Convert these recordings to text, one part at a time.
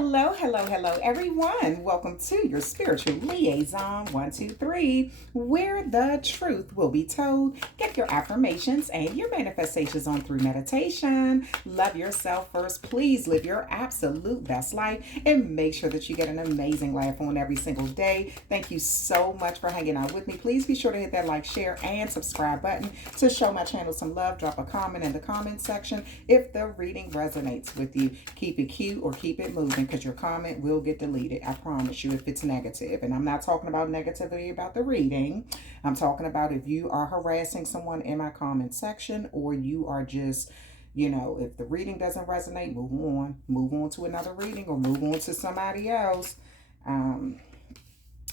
Hello, hello, hello, everyone. Welcome to your spiritual liaison 123, where the truth will be told. Get your affirmations and your manifestations on through meditation. Love yourself first. Please live your absolute best life and make sure that you get an amazing laugh on every single day. Thank you so much for hanging out with me. Please be sure to hit that like, share, and subscribe button to show my channel some love. Drop a comment in the comment section if the reading resonates with you. Keep it cute or keep it moving, because your comment will get deleted. I promise you, if it's negative. And I'm not talking about negativity about the reading. I'm talking about if you are harassing someone in my comment section, or you are just, if the reading doesn't resonate, move on to another reading, or move on to somebody else.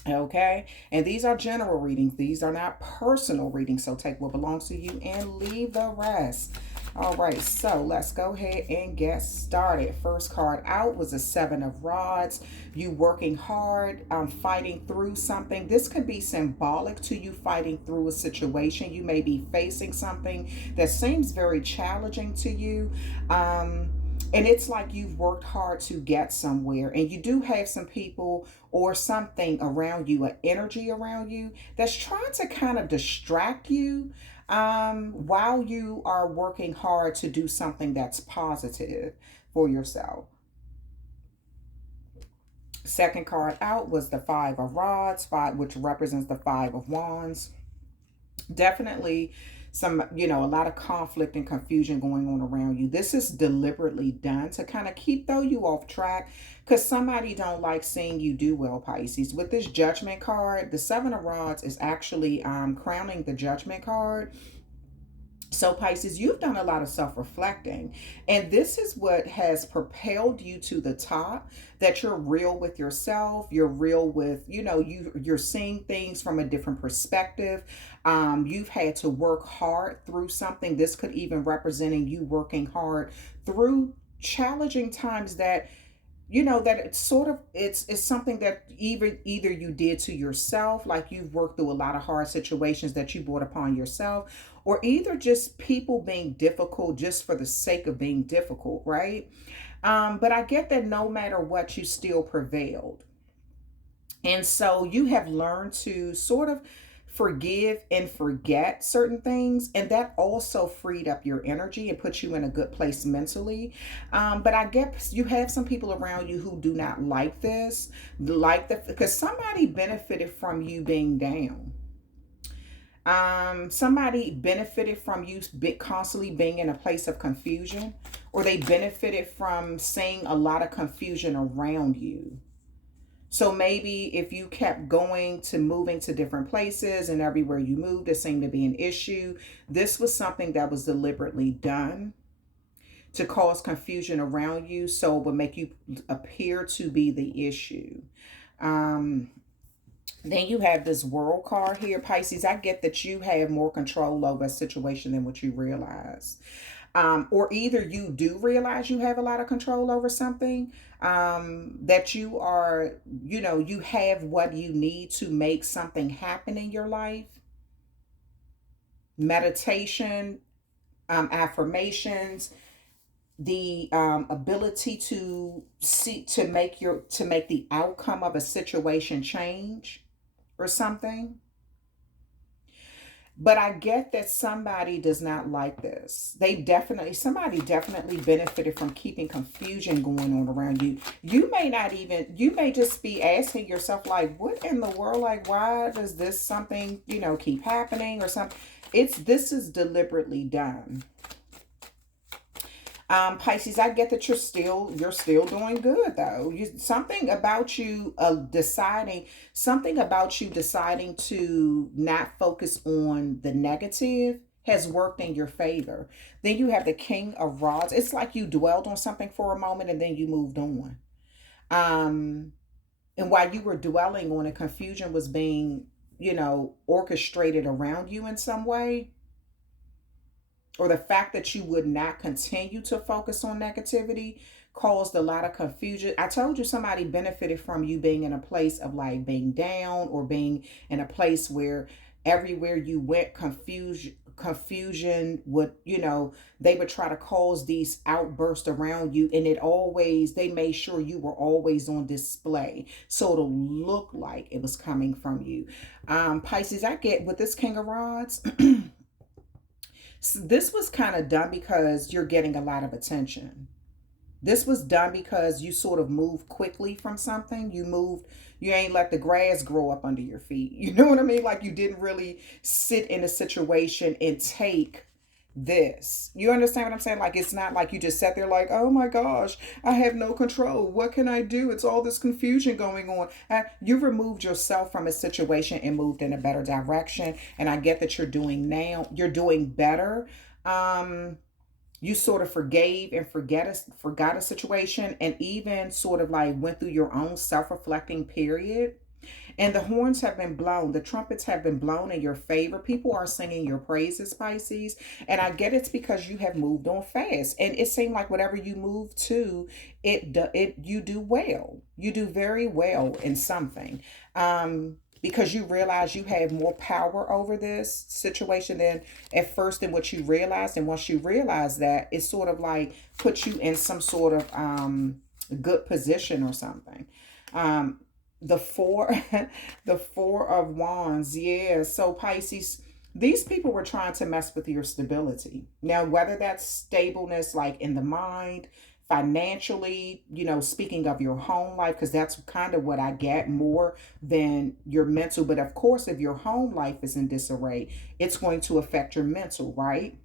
Okay, and these are general readings. These are not personal readings, so take what belongs to you and leave the rest. All right, so let's go ahead and get started. First card out was a Seven of Rods. You working hard, fighting through something. This could be symbolic to you fighting through a situation. You may be facing something that seems very challenging to you. And it's like you've worked hard to get somewhere, and you do have some people or something around you, an energy around you that's trying to kind of distract you while you are working hard to do something that's positive for yourself. Second card out was the Five of Rods, which represents the Five of Wands. Definitely some, a lot of conflict and confusion going on around you. This is deliberately done to kind of throw you off track, because somebody don't like seeing you do well, Pisces. With this Judgment card, the Seven of Rods is actually crowning the Judgment card. So Pisces, you've done a lot of self-reflecting, and this is what has propelled you to the top, that you're real with yourself. You're real with, you're seeing things from a different perspective. You've had to work hard through something. This could even representing you working hard through challenging times that, that it's something that either you did to yourself, like you've worked through a lot of hard situations that you brought upon yourself, or either just people being difficult just for the sake of being difficult, right? But I get that no matter what, you still prevailed. And so you have learned to sort of forgive and forget certain things, and that also freed up your energy and put you in a good place mentally. But I guess you have some people around you who do not like this, because somebody benefited from you being down. Somebody benefited from you constantly being in a place of confusion, or they benefited from seeing a lot of confusion around you. So maybe if you kept moving to different places, and everywhere you moved, it seemed to be an issue. This was something that was deliberately done to cause confusion around you, so it would make you appear to be the issue. Then you have this World card here, Pisces. I get that you have more control over a situation than what you realize. Or either you do realize you have a lot of control over something, that you are, you have what you need to make something happen in your life. Meditation, affirmations, the ability to make the outcome of a situation change or something. But I get that somebody does not like this. Somebody definitely benefited from keeping confusion going on around you. You may just be asking yourself, like, what in the world? Like, why does this something, keep happening or something? This is deliberately done. Pisces, I get that you're still doing good, though. Something about you deciding to not focus on the negative has worked in your favor. Then you have the King of Rods. It's like you dwelled on something for a moment and then you moved on. And while you were dwelling on it, confusion was being, orchestrated around you in some way. Or the fact that you would not continue to focus on negativity caused a lot of confusion. I told you somebody benefited from you being in a place of being down, or being in a place where everywhere you went, confusion would, they would try to cause these outbursts around you, and they made sure you were always on display. So it'll look like it was coming from you. Pisces, I get with this King of Rods, this was kind of done because you're getting a lot of attention. This was done because you sort of moved quickly from something. You ain't let the grass grow up under your feet. You know what I mean? Like you didn't really sit in a situation and take this. You understand what I'm saying? Like it's not like you just sat there like, oh my gosh, I have no control. What can I do? It's all this confusion going on. You removed yourself from a situation and moved in a better direction. And I get that you're doing better. You sort of forgave and forgot a situation, and even sort of like went through your own self-reflecting period. And the horns have been blown, the trumpets have been blown in your favor. People are singing your praises, Pisces. And I get it's because you have moved on fast, and it seemed like whatever you move to, you do well. You do very well in something. Because you realize you have more power over this situation than at first than what you realized. And once you realize that, it sort of like puts you in some sort of good position or something. The four the four of wands, yeah. So Pisces, these people were trying to mess with your stability. Now, whether that's stableness like in the mind, financially, speaking of your home life, because that's kind of what I get more than your mental. But of course, if your home life is in disarray, it's going to affect your mental, right?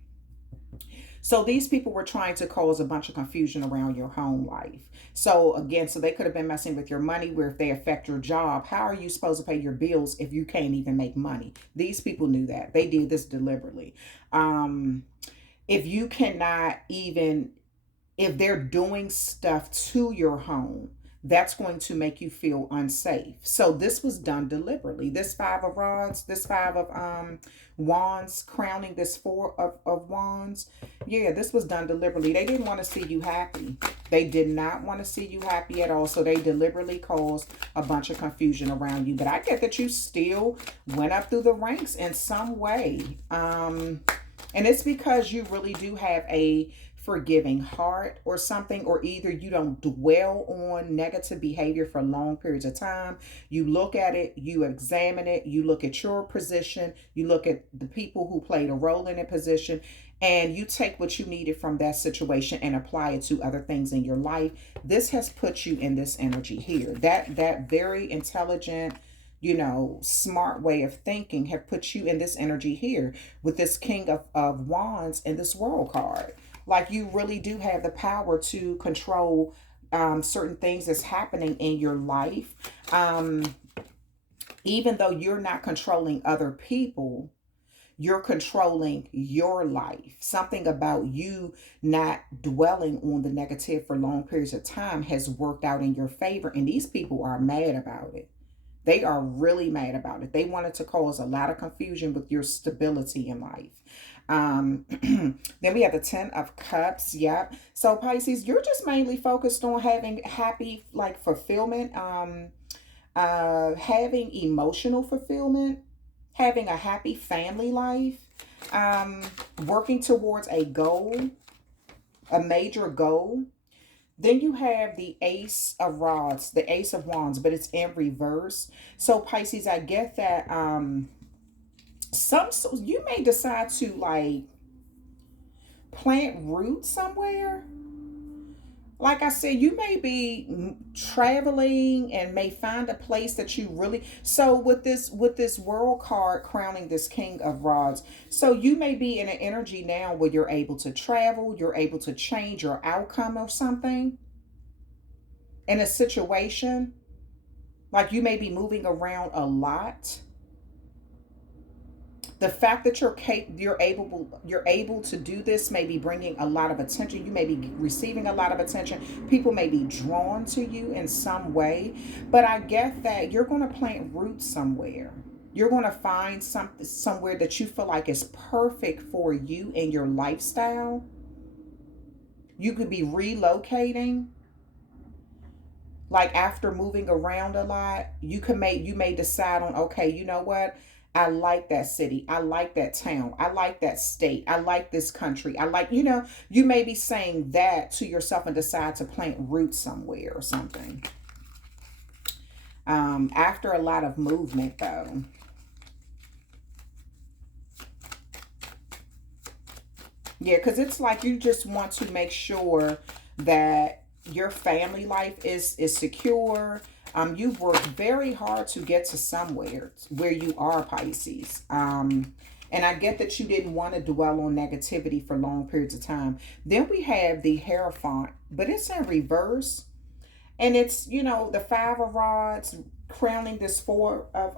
So these people were trying to cause a bunch of confusion around your home life. So again, so they could have been messing with your money, where if they affect your job, how are you supposed to pay your bills if you can't even make money? These people knew that. They did this deliberately. If you cannot even, if they're doing stuff to your home, that's going to make you feel unsafe. So this was done deliberately. This five of rods, this five of wands crowning this four of wands. Yeah, this was done deliberately. They didn't want to see you happy. They did not want to see you happy at all. So they deliberately caused a bunch of confusion around you. But I get that you still went up through the ranks in some way. And it's because you really do have a forgiving heart or something, or either you don't dwell on negative behavior for long periods of time. You look at it, you examine it, you look at your position, you look at the people who played a role in a position, and you take what you needed from that situation and apply it to other things in your life. This has put you in this energy here. That very intelligent, smart way of thinking have put you in this energy here with this King of Wands and this World card. Like you really do have the power to control certain things that's happening in your life. Even though you're not controlling other people, you're controlling your life. Something about you not dwelling on the negative for long periods of time has worked out in your favor. And these people are mad about it. They are really mad about it. They wanted to cause a lot of confusion with your stability in life. Then we have the 10 of Cups. Yep. So Pisces, you're just mainly focused on having happy, like, fulfillment, having emotional fulfillment, having a happy family life, working towards a goal, a major goal. Then you have the Ace of Rods, the Ace of Wands, but it's in reverse. So Pisces, I get that so you may decide to like plant roots somewhere. Like I said, you may be traveling and may find a place that you really, so with this World card crowning this King of Rods, so you may be in an energy now where you're able to travel, you're able to change your outcome of something in a situation. Like you may be moving around a lot. The fact that you're able to do this may be bringing a lot of attention. You may be receiving a lot of attention. People may be drawn to you in some way. But I get that you're going to plant roots somewhere. You're going to find somewhere that you feel like is perfect for you and your lifestyle. You could be relocating. Like after moving around a lot, you may decide on, okay, you know what? I like that city. I like that town. I like that state. I like this country. I like, you know, you may be saying that to yourself and decide to plant roots somewhere or something. After a lot of movement, though. Yeah, because it's like you just want to make sure that your family life is secure. You've worked very hard to get to somewhere where you are, Pisces. And I get that you didn't want to dwell on negativity for long periods of time. Then we have the Hierophant, but it's in reverse. And it's, you know, the Five of Rods crowning this four of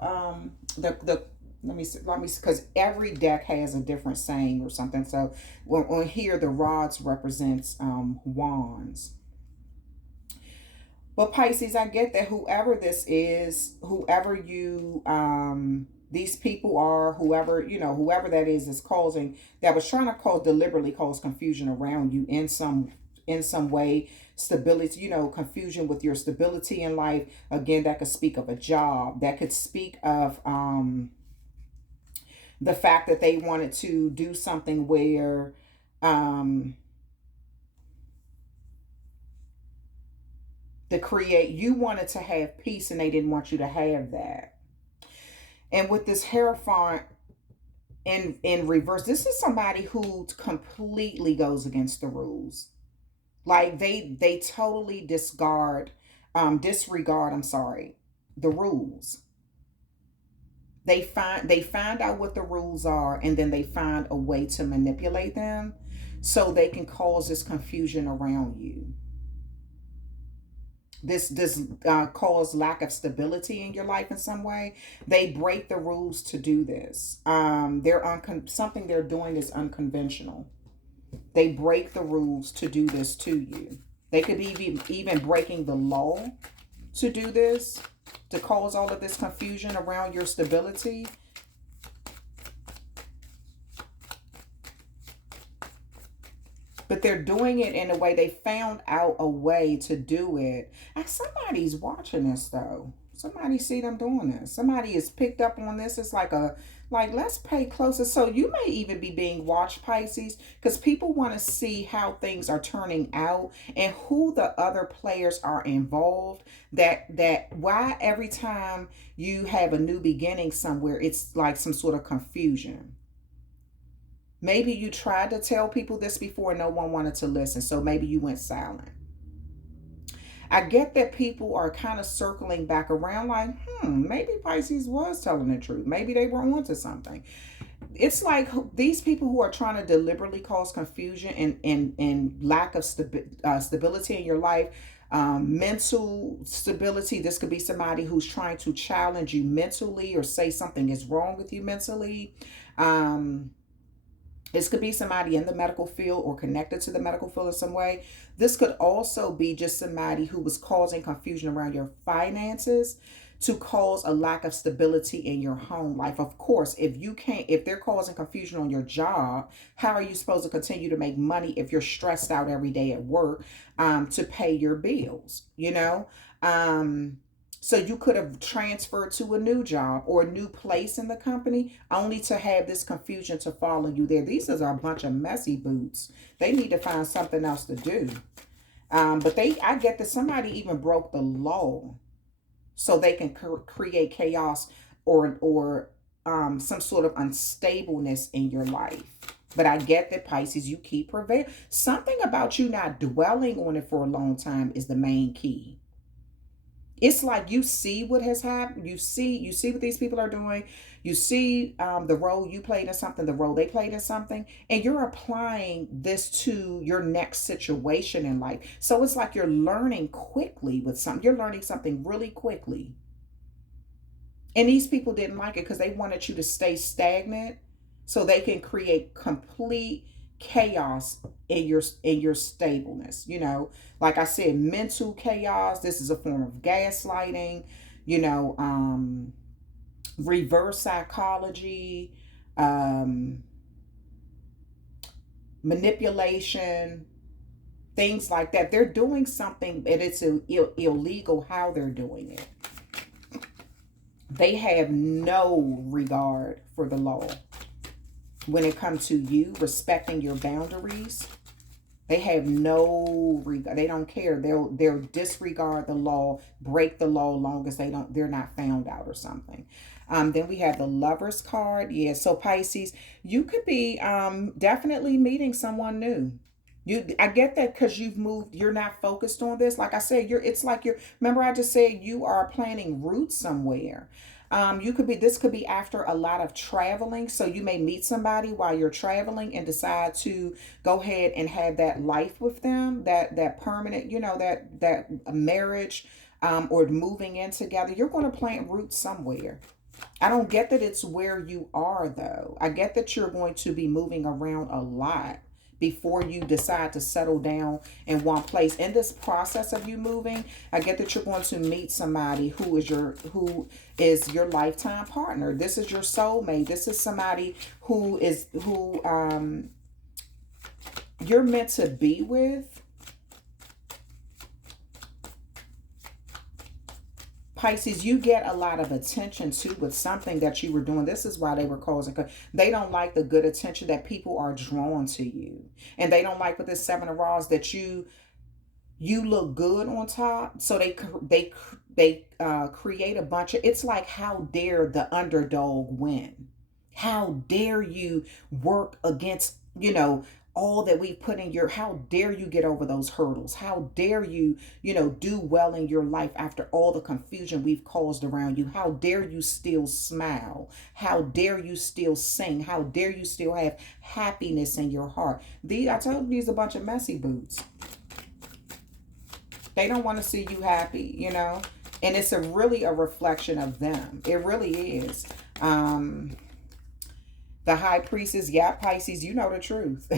the let me because every deck has a different saying or something. So on here the rods represents wands. But Pisces, I get that whoever this is, whoever you these people are, whoever, you know, whoever that is causing, that was trying to cause, deliberately cause confusion around you in some way, stability, you know, confusion with your stability in life. Again, that could speak of a job, that could speak of the fact that they wanted to do something where you wanted to have peace and they didn't want you to have that. And with this Hierophant in reverse, this is somebody who completely goes against the rules. Like they totally disregard, I'm sorry, the rules. They find out what the rules are, and then they find a way to manipulate them so they can cause this confusion around you. This cause lack of stability in your life in some way. They break the rules to do this. Something they're doing is unconventional. They break the rules to do this to you. They could be even breaking the law to do this, to cause all of this confusion around your stability. But they're doing it in a way, they found out a way to do it. And somebody's watching this though. Somebody see them doing this. Somebody is picked up on this. It's like let's pay closer. So you may even be being watched, Pisces, because people want to see how things are turning out and who the other players are involved. That why every time you have a new beginning somewhere, it's like some sort of confusion. Maybe you tried to tell people this before and no one wanted to listen, so maybe you went silent. I get that people are kind of circling back around like, maybe Pisces was telling the truth. Maybe they were onto something. It's like these people who are trying to deliberately cause confusion and lack of stability in your life, mental stability. This could be somebody who's trying to challenge you mentally or say something is wrong with you mentally. This could be somebody in the medical field or connected to the medical field in some way. This could also be just somebody who was causing confusion around your finances to cause a lack of stability in your home life. Of course, if they're causing confusion on your job, how are you supposed to continue to make money if you're stressed out every day at work to pay your bills, you know? So you could have transferred to a new job or a new place in the company only to have this confusion to follow you there. These are a bunch of messy boots. They need to find something else to do. But I get that somebody even broke the law so they can create chaos or some sort of unstableness in your life. But I get that, Pisces, you keep prevailing. Something about you not dwelling on it for a long time is the main key. It's like you see what has happened. You see what these people are doing. You see the role you played in something, the role they played in something, and you're applying this to your next situation in life. So it's like you're learning quickly with something. You're learning something really quickly. And these people didn't like it because they wanted you to stay stagnant so they can create complete chaos in your stableness. You know, like I said, mental chaos. This is a form of gaslighting, you know, reverse psychology, manipulation, things like that. They're doing something, and it's illegal how they're doing it. They have no regard for the law. When it comes to you respecting your boundaries, they have no regard. They don't care. They'll disregard the law, break the law, long as they're not found out or something. Then we have the Lovers card. Yeah, so Pisces, you could be definitely meeting someone new. I get that because you've moved. You're not focused on this. Like I said, it's like you're. Remember, I just said you are planting roots somewhere. You could be. This could be after a lot of traveling. So you may meet somebody while you're traveling and decide to go ahead and have that life with them. That permanent. That marriage, or moving in together. You're going to plant roots somewhere. I don't get that it's where you are, though. I get that you're going to be moving around a lot before you decide to settle down in one place. In this process of you moving, I get that you're going to meet somebody who is your lifetime partner. This is your soulmate. This is somebody who you're meant to be with. Pisces, you get a lot of attention too with something that you were doing. This is why they were causing. They don't like the good attention that people are drawn to you, and they don't like with this Seven of Rods that you look good on top. So they create a bunch of. It's like, how dare the underdog win? How dare you work against, all that we put in your, how dare you get over those hurdles? How dare you, do well in your life after all the confusion we've caused around you? How dare you still smile? How dare you still sing? How dare you still have happiness in your heart? I told you, these a bunch of messy boots. They don't want to see you happy. And it's really a reflection of them. It really is. The High Priestess, yeah, Pisces, you know the truth.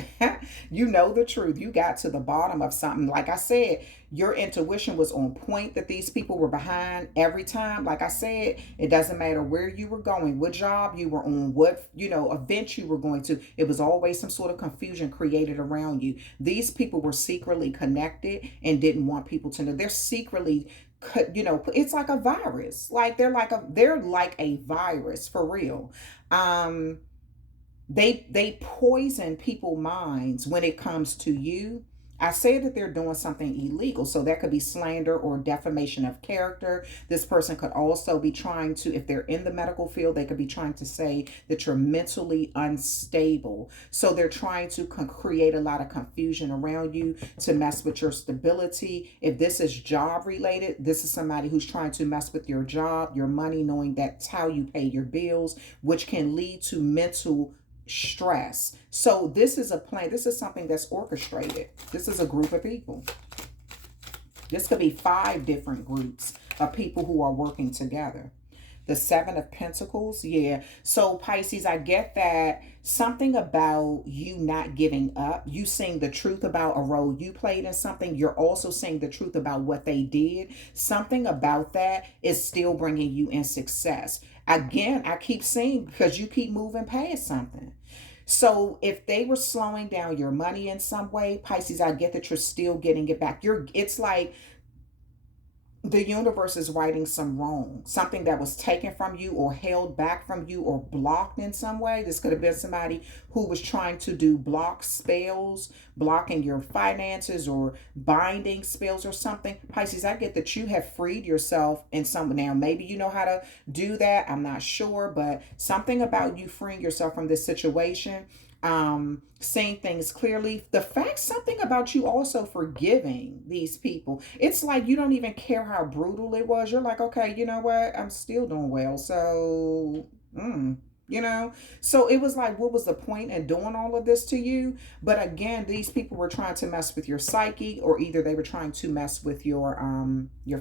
You know the truth. You got to the bottom of something. Like I said, your intuition was on point that these people were behind every time. Like I said, it doesn't matter where you were going, what job you were on, what, event you were going to. It was always some sort of confusion created around you. These people were secretly connected and didn't want people to know. They're secretly, it's like a virus. Like they're like a virus for real. They poison people's minds when it comes to you. I say that they're doing something illegal. So that could be slander or defamation of character. This person could also be trying to, if they're in the medical field, they could be trying to say that you're mentally unstable. So they're trying to create a lot of confusion around you to mess with your stability. If this is job related, this is somebody who's trying to mess with your job, your money, knowing that's how you pay your bills, which can lead to mental stress. So this is a plan. This is something that's orchestrated. This is a group of people. This could be 5 different groups of people who are working together. The Seven of Pentacles. Yeah. So Pisces, I get that something about you not giving up. You saying the truth about a role you played in something. You're also saying the truth about what they did. Something about that is still bringing you in success. Again, I keep saying, because you keep moving past something. So if they were slowing down your money in some way, Pisces, I get that you're still getting it back. It's like the universe is righting some wrong, something that was taken from you or held back from you or blocked in some way. This could have been somebody who was trying to do block spells, blocking your finances or binding spells or something. Pisces, I get that you have freed yourself in some. Now, maybe you know how to do that. I'm not sure, but something about you freeing yourself from this situation, seeing things clearly. The fact, something about you also forgiving these people. It's like you don't even care how brutal it was. You're like, okay, you know what? I'm still doing well. So, so it was like, what was the point in doing all of this to you? But again, these people were trying to mess with your psyche, or either they were trying to mess with your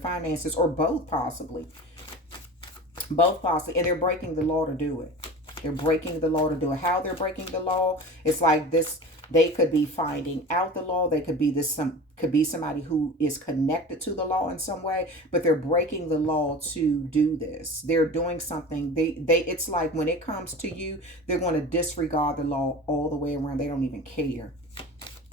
finances, or both possibly. Both possibly. And they're breaking the law to do it. They're breaking the law to do it. How they're breaking the law, it's like this. They could be finding out the law. They could be somebody who is connected to the law in some way, but they're breaking the law to do this. They're doing something. It's like when it comes to you, they're going to disregard the law all the way around. They don't even care.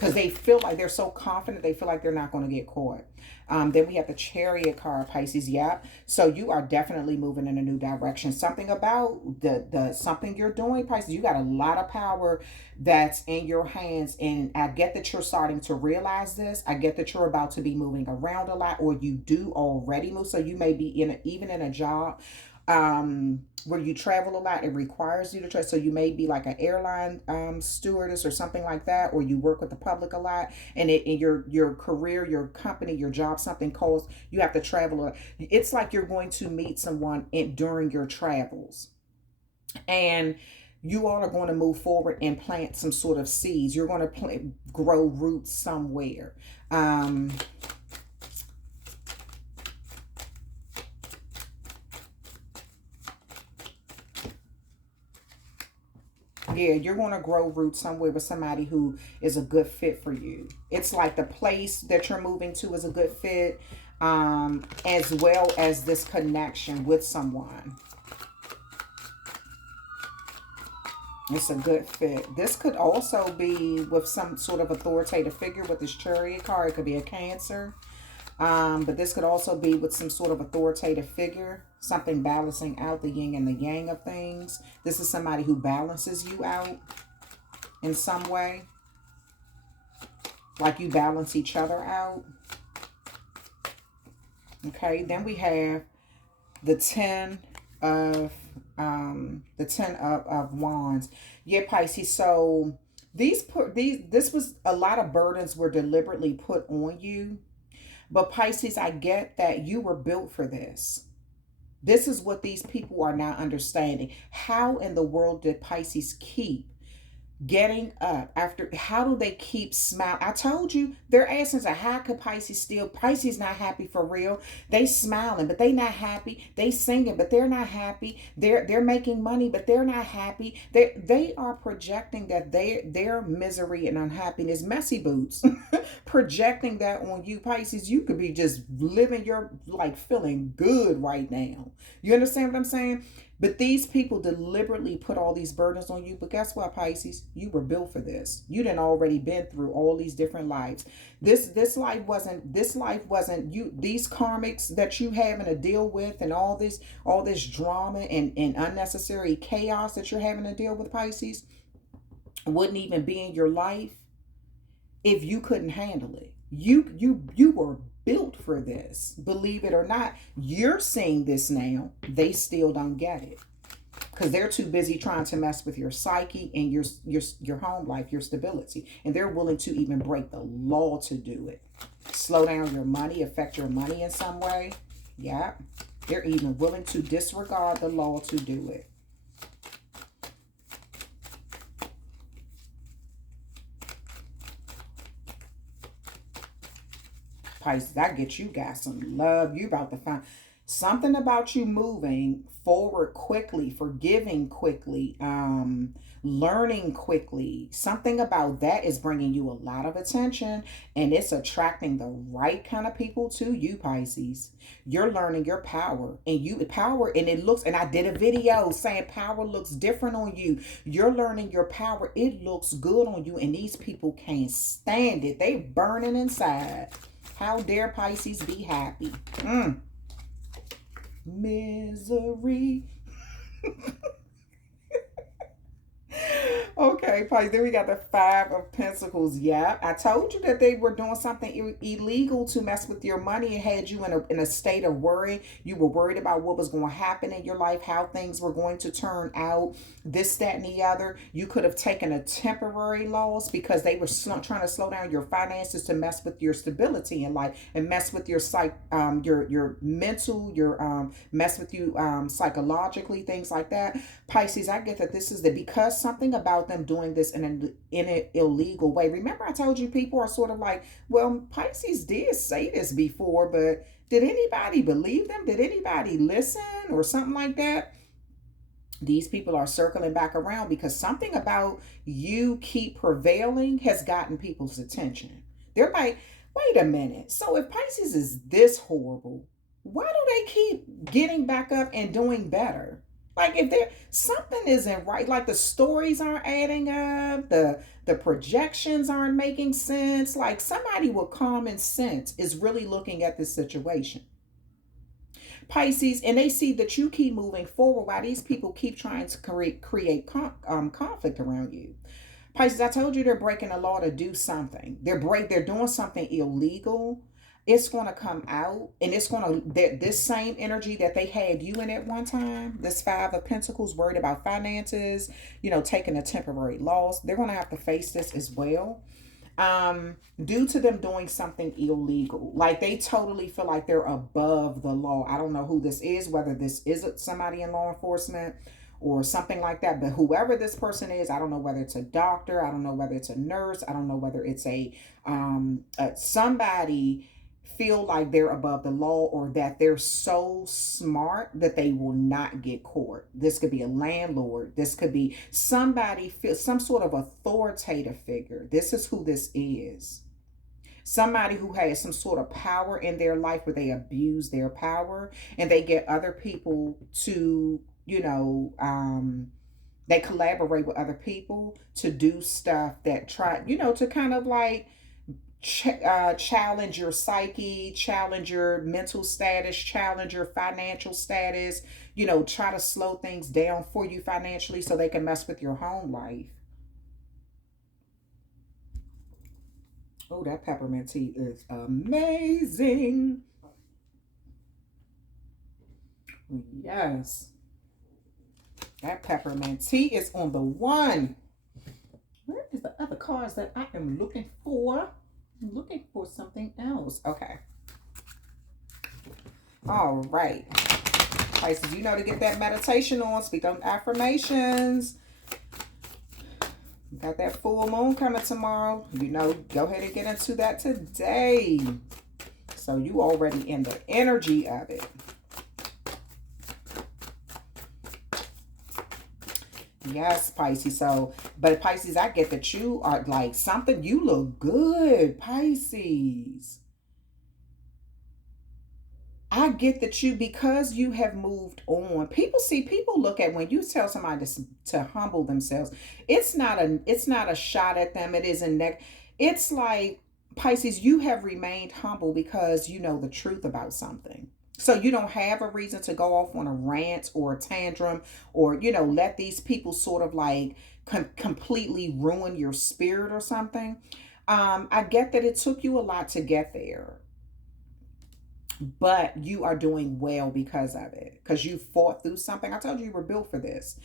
because they feel like they're so confident, they feel like they're not going to get caught. Then we have the Chariot card, Pisces. Yep. So you are definitely moving in a new direction. Something about the something you're doing, Pisces. You got a lot of power that's in your hands, and I get that you're starting to realize this. I get that you're about to be moving around a lot, or you do already move. So you may be even in a job where you travel a lot. It requires you to travel. So you may be like an airline stewardess or something like that, or you work with the public a lot, and in your career, your company, your job, something calls you have to travel a lot. It's like you're going to meet someone during your travels, and you all are going to move forward and plant some sort of seeds. You're going to grow roots somewhere. Yeah, you're going to grow roots somewhere with somebody who is a good fit for you. It's like the place that you're moving to is a good fit, as well as this connection with someone. It's a good fit. This could also be with some sort of authoritative figure with this Chariot card. It could be a Cancer. But this could also be with some sort of authoritative figure, something balancing out the yin and the yang of things. This is somebody who balances you out in some way, like you balance each other out. Okay, then we have the 10 of Wands. Yeah, Pisces. So this was a lot of burdens were deliberately put on you. But Pisces, I get that you were built for this. This is what these people are now understanding. How in the world did Pisces keep getting up after? How do they keep smiling? I told you, they're asking, how could Pisces still? Pisces not happy for real. They smiling, but they not happy. They singing, but they're not happy. They're making money, but they're not happy. They are projecting that their misery and unhappiness, messy boots, projecting that on you, Pisces. You could be just living your like feeling good right now. You understand what I'm saying? But these people deliberately put all these burdens on you. But guess what, Pisces? You were built for this. You done already been through all these different lives. This life wasn't you. These karmics that you having to deal with, and all this drama and unnecessary chaos that you're having to deal with, Pisces, wouldn't even be in your life if you couldn't handle it. You were built for this. Believe it or not, you're seeing this now. They still don't get it because they're too busy trying to mess with your psyche and your home life, your stability, and they're willing to even break the law to do it. Slow down your money, affect your money in some way. Yeah, they're even willing to disregard the law to do it. Pisces, I get you got some love. You about to find something about you moving forward quickly, forgiving quickly, learning quickly. Something about that is bringing you a lot of attention, and it's attracting the right kind of people to you, Pisces. You're learning your power, and it looks, and I did a video saying power looks different on you. You're learning your power. It looks good on you, and these people can't stand it. They burning inside. How dare Pisces be happy? Misery. Okay, Pisces. Then we got the 5 of Pentacles. Yeah, I told you that they were doing something illegal to mess with your money. It had you in a state of worry. You were worried about what was going to happen in your life, how things were going to turn out, this, that, and the other. You could have taken a temporary loss because they were trying to slow down your finances to mess with your stability in life and mess with your your mental, mess with you psychologically, things like that. Pisces, I get that this is because something about them doing this in an illegal way. Remember, I told you people are sort of like, well, Pisces did say this before, but did anybody believe them? Did anybody listen or something like that? These people are circling back around because something about you keep prevailing has gotten people's attention. They're like, wait a minute. So if Pisces is this horrible, why do they keep getting back up and doing better? Like if there something isn't right, like the stories aren't adding up, the projections aren't making sense. Like somebody with common sense is really looking at this situation. Pisces, and they see that you keep moving forward while these people keep trying to create conflict around you. Pisces, I told you they're breaking the law to do something. They're doing something illegal. It's going to come out, and it's going to this same energy that they had you in at one time. This Five of Pentacles, worried about finances, taking a temporary loss. They're going to have to face this as well. Due to them doing something illegal, like they totally feel like they're above the law. I don't know who this is, whether this is somebody in law enforcement or something like that, but whoever this person is, I don't know whether it's a doctor, I don't know whether it's a nurse, I don't know whether it's somebody feel like they're above the law, or that they're so smart that they will not get caught. This could be a landlord. This could be somebody, some sort of authoritative figure. This is who this is. Somebody who has some sort of power in their life where they abuse their power and they get other people to, they collaborate with other people to do stuff that try, to kind of like challenge your psyche, challenge your mental status, challenge your financial status, try to slow things down for you financially so they can mess with your home life. Oh, that peppermint tea is amazing. Yes. That peppermint tea is on the one. Where is the other cards that I am looking for? I'm looking for something else. Okay. All right. Pisces, to get that meditation on. Speak on affirmations. Got that full moon coming tomorrow. Go ahead and get into that today. So you already in the energy of it. Yes, Pisces. So, but Pisces, I get that you are like something. You look good, Pisces. I get that because you have moved on. People look at when you tell somebody to humble themselves. It's not a shot at them. It isn't it's like, Pisces, you have remained humble because you know the truth about something. So you don't have a reason to go off on a rant or a tantrum, or let these people sort of like completely ruin your spirit or something. I get that it took you a lot to get there, but you are doing well because of it, because you fought through something. I told you were built for this.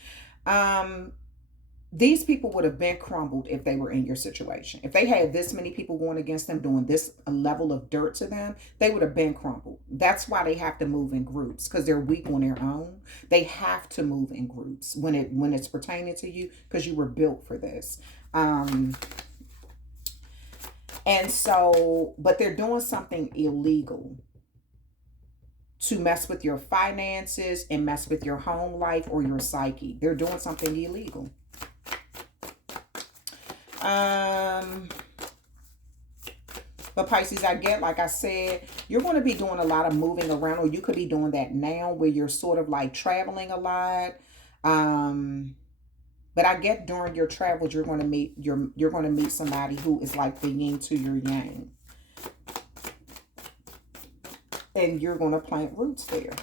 These people would have been crumbled if they were in your situation. If they had this many people going against them, doing this level of dirt to them, they would have been crumbled. That's why they have to move in groups, because they're weak on their own. They have to move in groups when it's pertaining to you, because you were built for this. And so, but they're doing something illegal to mess with your finances and mess with your home life or your psyche. They're doing something illegal. But Pisces, I get, like I said, you're going to be doing a lot of moving around, or you could be doing that now where you're sort of like traveling a lot. But I get during your travels, you're going to meet somebody who is like the yin to your yang. And you're going to plant roots there.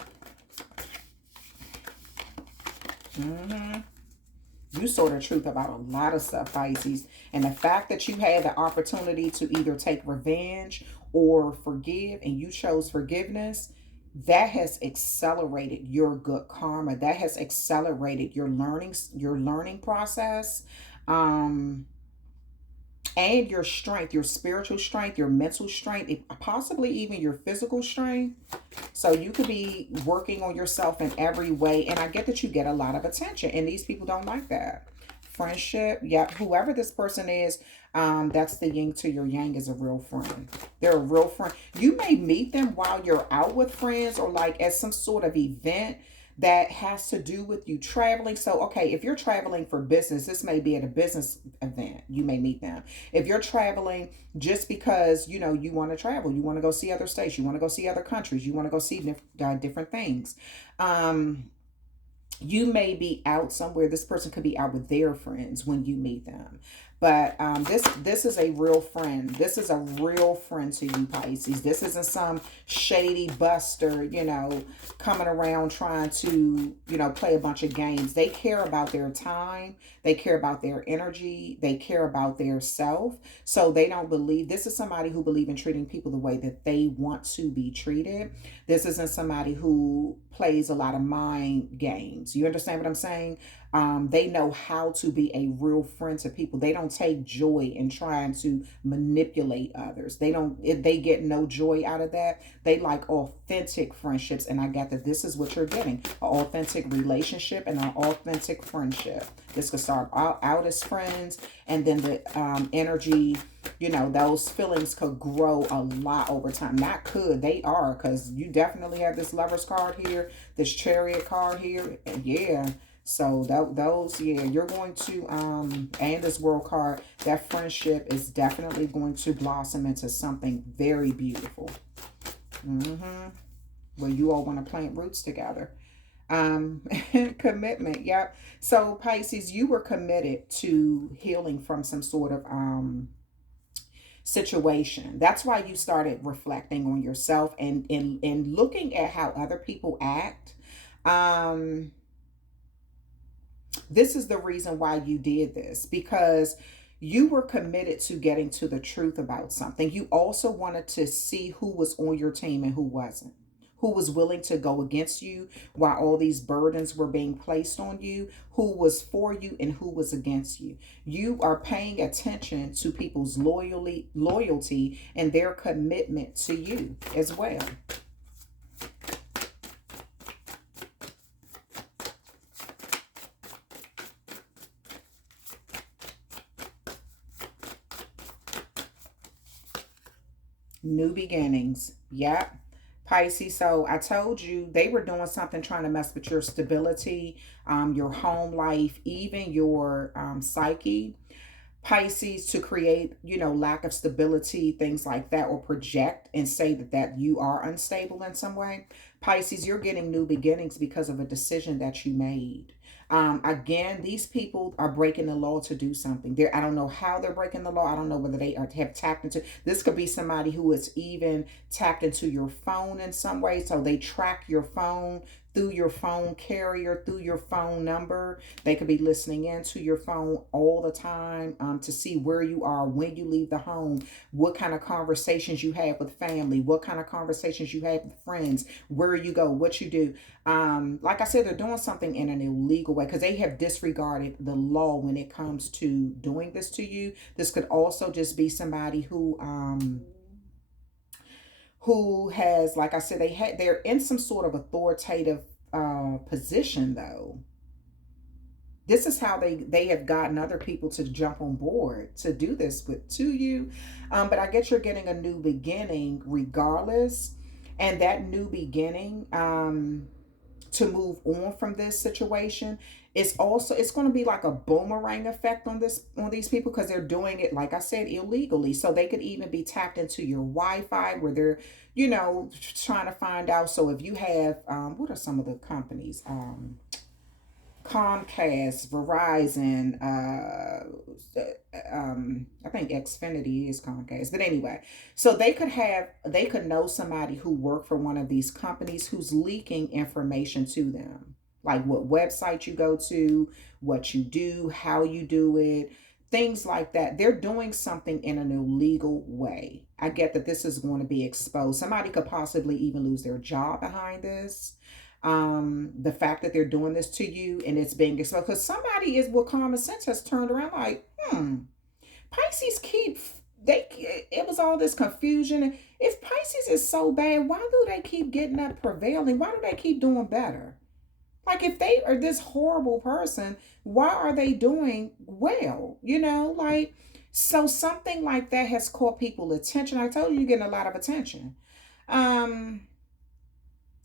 You saw the truth about a lot of stuff, Pisces. And the fact that you had the opportunity to either take revenge or forgive, and you chose forgiveness, that has accelerated your good karma. That has accelerated your learning process. And your strength, your spiritual strength, your mental strength, possibly even your physical strength. So you could be working on yourself in every way. And I get that you get a lot of attention, and these people don't like that. Friendship, yeah, whoever this person is, that's the yin to your yang, is a real friend. They're a real friend. You may meet them while you're out with friends, or like at some sort of event that has to do with you traveling. So, okay, if you're traveling for business, this may be at a business event. You may meet them. If you're traveling just because, you want to travel, you want to go see other states, you want to go see other countries, you want to go see different things. You may be out somewhere. This person could be out with their friends when you meet them. But this is a real friend. This is a real friend to you, Pisces. This isn't some shady buster, coming around trying to, play a bunch of games. They care about their time. They care about their energy. They care about their self. So they don't believe, this is somebody who believes in treating people the way that they want to be treated. This isn't somebody who plays a lot of mind games. You understand what I'm saying? They know how to be a real friend to people. They don't take joy in trying to manipulate others. They don't, if they get no joy out of that. They like authentic friendships. And I get that this is what you're getting, an authentic relationship and an authentic friendship. This could start out as friends, and then the energy, those feelings could grow a lot over time. Not could, they are, because you definitely have this Lover's card here, this Chariot card here. And yeah. So those, yeah, you're going to, and this World card, that friendship is definitely going to blossom into something very beautiful. Where you all want to plant roots together. Commitment, yep. So Pisces, you were committed to healing from some sort of situation. That's why you started reflecting on yourself and looking at how other people act. This is the reason why you did this, because you were committed to getting to the truth about something. You also wanted to see who was on your team and who wasn't, who was willing to go against you while all these burdens were being placed on you, who was for you and who was against you. You are paying attention to people's loyalty and their commitment to you as well. New beginnings. Yep. Pisces. So I told you they were doing something trying to mess with your stability, your home life, even your psyche. Pisces, to create, lack of stability, things like that, or project and say that you are unstable in some way. Pisces, you're getting new beginnings because of a decision that you made. Again, these people are breaking the law to do something. I don't know how they're breaking the law. I don't know whether they have tapped into. This could be somebody who is even tapped into your phone in some way. So they track your phone through your phone carrier, through your phone number. They could be listening into your phone all the time, to see where you are, when you leave the home, what kind of conversations you have with family, what kind of conversations you have with friends, where you go, what you do. Like I said, they're doing something in an illegal way because they have disregarded the law when it comes to doing this to you. This could also just be somebody who has, like I said, they're in some sort of authoritative position though. This is how they have gotten other people to jump on board to do this to you. But I guess you're getting a new beginning regardless, and that new beginning, to move on from this situation, it's going to be like a boomerang effect on these people, because they're doing it, like I said, illegally. So they could even be tapped into your Wi-Fi where they're trying to find out. So if you have what are some of the companies, Comcast, Verizon, I think Xfinity is Comcast. But anyway, so they could know somebody who worked for one of these companies who's leaking information to them. Like what website you go to, what you do, how you do it, things like that. They're doing something in an illegal way. I get that this is going to be exposed. Somebody could possibly even lose their job behind this. The fact that they're doing this to you and it's being exposed, because somebody is with common sense has turned around like, Pisces it was all this confusion. If Pisces is so bad, why do they keep getting up prevailing? Why do they keep doing better? Like, if they are this horrible person, why are they doing well? Like, so something like that has caught people attention. I told you, you're getting a lot of attention. Um,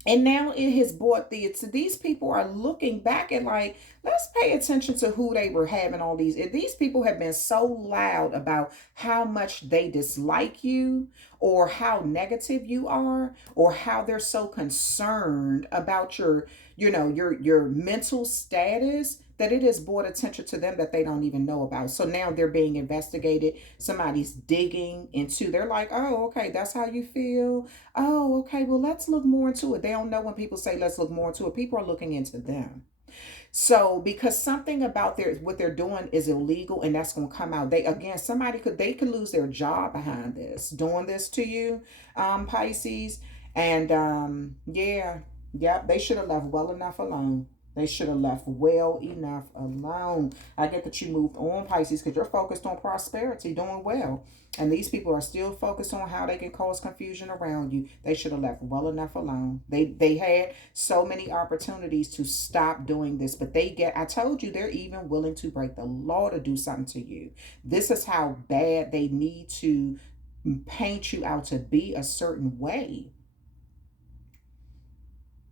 And now it has brought these people are looking back and like, let's pay attention to who they were having all these. If these people have been so loud about how much they dislike you or how negative you are or how they're so concerned about your mental status that it has brought attention to them that they don't even know about. So now they're being investigated. Somebody's digging into, they're like, oh, okay, that's how you feel. Oh, okay, well, let's look more into it. They don't know when people say let's look more into it. People are looking into them. So because something about what they're doing is illegal and that's gonna come out. They again, they could lose their job behind this, doing this to you, Pisces. And yeah, yep, they should have left well enough alone. They should have left well enough alone. I get that you moved on, Pisces, because you're focused on prosperity, doing well. And these people are still focused on how they can cause confusion around you. They should have left well enough alone. They had so many opportunities to stop doing this, but I told you, they're even willing to break the law to do something to you. This is how bad they need to paint you out to be a certain way,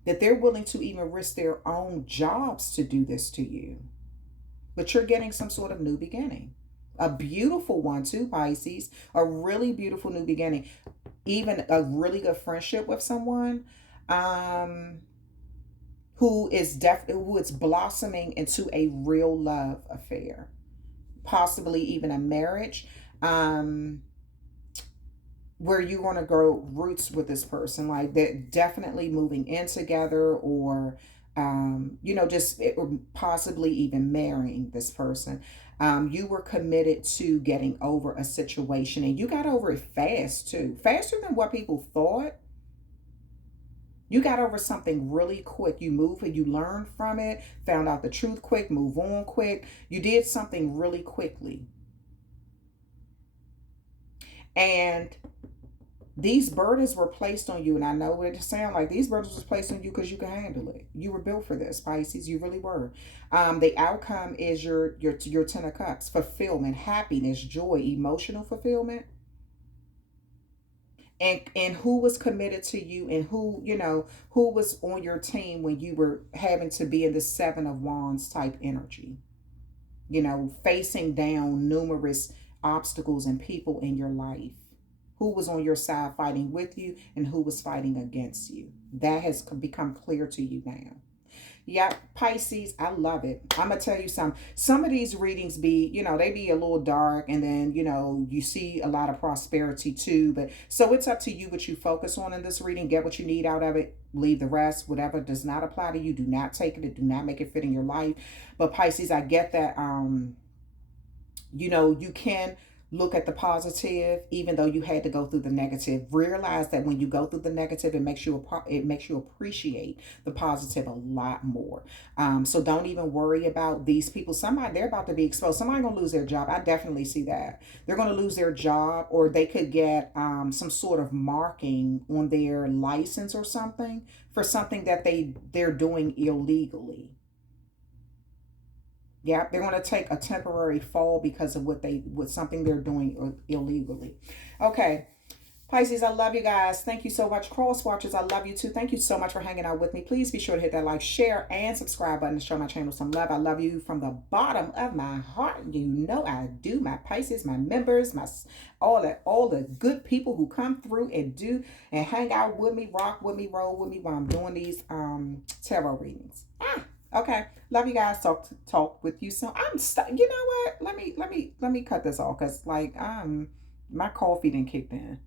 that they're willing to even risk their own jobs to do this to you. But you're getting some sort of new beginning. A beautiful one too, Pisces. A really beautiful new beginning. Even a really good friendship with someone um, who is blossoming into a real love affair. Possibly even a marriage. Where you want to grow roots with this person, like they're definitely moving in together, or just or possibly even marrying this person. You were committed to getting over a situation, and you got over it fast too, faster than what people thought. You got over something really quick. You moved and you learned from it, found out the truth quick, move on quick. You did something really quickly. And these burdens were placed on you, and I know what it sounds like. These burdens was placed on you because you can handle it. You were built for this, Pisces. You really were. The outcome is your Ten of Cups, fulfillment, happiness, joy, emotional fulfillment, and who was committed to you, and who was on your team when you were having to be in the Seven of Wands type energy. Facing down numerous obstacles and people in your life. Who was on your side fighting with you and who was fighting against you. That has become clear to you now. Yeah, Pisces, I love it. I'm going to tell you something. Some of these readings they be a little dark, and then, you see a lot of prosperity too. But so it's up to you what you focus on in this reading. Get what you need out of it. Leave the rest. Whatever does not apply to you, do not take it. Do not make it fit in your life. But Pisces, I get that, you can look at the positive even though you had to go through the negative. Realize that when you go through the negative, it makes you appreciate the positive a lot more. So don't even worry about these people. They're about to be exposed. Somebody gonna lose their job. I definitely see that. They're gonna lose their job, or they could get some sort of marking on their license or something for something that they're doing illegally. Yeah, they're going to take a temporary fall because of what something they're doing illegally. Okay, Pisces, I love you guys. Thank you so much. Cross watchers, I love you too. Thank you so much for hanging out with me. Please be sure to hit that like, share, and subscribe button to show my channel some love. I love you from the bottom of my heart. You know I do. My Pisces, my members, all the good people who come through and do and hang out with me, rock with me, roll with me while I'm doing these tarot readings. Okay, love you guys. Talk with you soon. I'm stuck. You know what? Let me cut this off because my coffee didn't kick in.